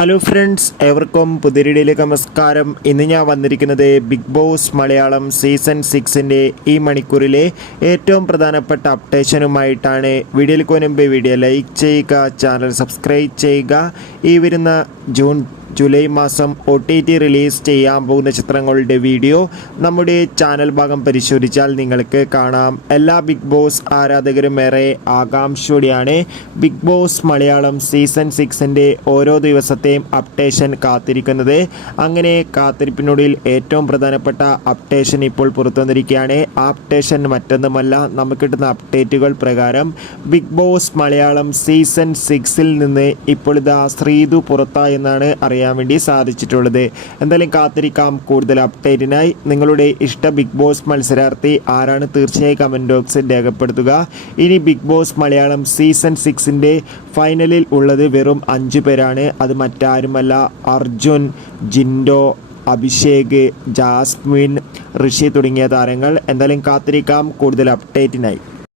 Hello friends ഏവർക്കും പുതിരിടിയിലേക്ക് നമസ്കാരം. ഇന്ന് ഞാൻ വന്നിരിക്കുന്നത് ബിഗ് ബോസ് മലയാളം സീസൺ സിക്സിന്റെ ഈ മണിക്കൂറിലെ ഏറ്റവും പ്രധാനപ്പെട്ട അപ്ഡേഷനുമായിട്ടാണ് വീഡിയോയിൽ മുൻപ് വീഡിയോ ലൈക്ക് ചെയ്യുക ചാനൽ സബ്സ്ക്രൈബ് ചെയ്യുക. ഈ വരുന്ന ജൂൺ ജൂലൈ മാസം ഒ ടി ടി റിലീസ് ചെയ്യാൻ പോകുന്ന ചിത്രങ്ങളുടെ വീഡിയോ നമ്മുടെ ചാനൽ ഭാഗം പരിശോധിച്ചാൽ നിങ്ങൾക്ക് കാണാം. എല്ലാ ബിഗ് ബോസ് ആരാധകരും ഏറെ ആകാംക്ഷയോടെയാണ് ബിഗ് ബോസ് മലയാളം സീസൺ സിക്സിന്റെ ഓരോ ദിവസത്തെയും അപ്ഡേഷൻ കാത്തിരിക്കുന്നത്. അങ്ങനെ കാത്തിരിപ്പിനൊടുവിൽ ഏറ്റവും പ്രധാനപ്പെട്ട അപ്ഡേഷൻ ഇപ്പോൾ പുറത്തുവന്നിരിക്കുകയാണ് ആ അപ്ഡേഷൻ മറ്റൊന്നുമല്ല നമുക്ക് കിട്ടുന്ന അപ്ഡേറ്റുകൾ പ്രകാരം ബിഗ് ബോസ് മലയാളം സീസൺ സിക്സിൽ നിന്ന് ഇപ്പോൾ ഇതാ ശ്രീതു പുറത്തായി എന്നാണ് അറിയാൻ വേണ്ടി സാധിച്ചിട്ടുള്ളത്. എന്തായാലും കാത്തിരിക്കാം. കൂടുതൽ അപ്ഡേറ്റിനായി നിങ്ങളുടെ ഇഷ്ട ബിഗ് ബോസ് മത്സരാർത്ഥി ആരാണ് തീർച്ചയായും കമന്റ് ബോക്സിൽ രേഖപ്പെടുത്തുക. ഇനി ബിഗ് ബോസ് മലയാളം സീസൺ സിക്സിന്റെ ഫൈനലിൽ ഉള്ളത് വെറും അഞ്ച് പേരാണ്. അത് മറ്റാരുമല്ല അർജുൻ ജിൻഡോ അഭിഷേക് ജാസ്മിൻ ഋഷി തുടങ്ങിയ താരങ്ങൾ. എന്തായാലും കാത്തിരിക്കാം. കൂടുതൽ അപ്ഡേറ്റിനായി.